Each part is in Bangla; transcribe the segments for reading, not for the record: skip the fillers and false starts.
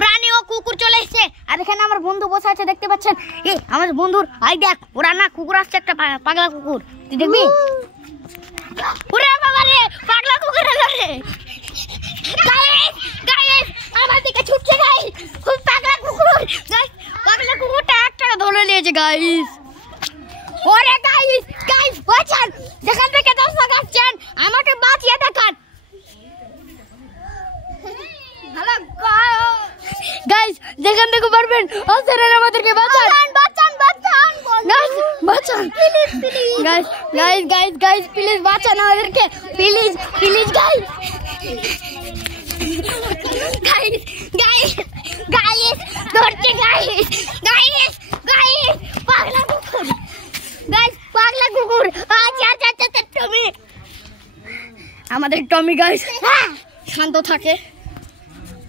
প্রাণী ও কুকুর চলে এসেছে আর এখানে আমার বন্ধু বসে আছে দেখতে পাচ্ছেন। এই আমার বন্ধুর আই দেখ ওরা না কুকুর আসছে একটা পাগলা কুকুর তুই দেখবি। ওরে বাবা রে পাগলা কুকুর এলো রে গাইস গাইস আমার দিকে ছুটছে গাইস খুব পাগলা কুকুর গাইস পাগলা কুকুরটা একটা ধরে নিয়েছে গাইস। ওরে গাইস গাইস বাঁচান যেখান থেকে দর্শক আসছেন আমাকে বাঁচিয়ে দেখান। হ্যালো গাইস যেখান থেকে পারবেন আসেন আমাদেরকে বাঁচান বাঁচান বাঁচান গাইস বাঁচান please please guys guys guys guys please বাঁচান আমাদেরকে please please guys guys guys guys ধরছে গাইস গাইস গাইস পাগলা কুকুর গাইস পাগলা কুকুর আচ্ছা আচ্ছা আচ্ছা টমি আমাদের টমি গাইস শান্ত থাকে।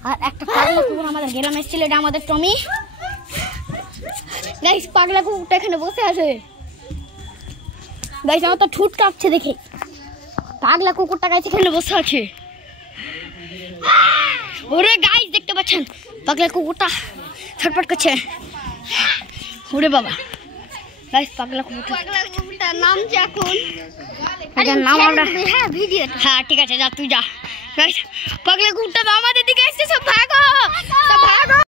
আর একটা পাগলা কুকুর আমাদের গ্রামে এসেছিল এটা আমাদের টমি গাইস পাগলা কুকুরটা এখানে বসে আছে গাইস আমার তো ঠুট কাঁপছে দেখে পাগলা কুকুরটা গাইস এখানে বসে আছে। ওরে গাইস দেখতে পাচ্ছেন পাগলা কুকুরটা ছটফট করছে। ওরে বাবা গাইস পাগলা কুকুরটার নাম কি এখন এটার নাম আমরা হ্যাঁ ভিডিও হ্যাঁ ঠিক আছে যা তুই যা গাইস পাগলা কুকুরটা আমাদের দিকে এসেছে সব ভাগো সব ভাগো।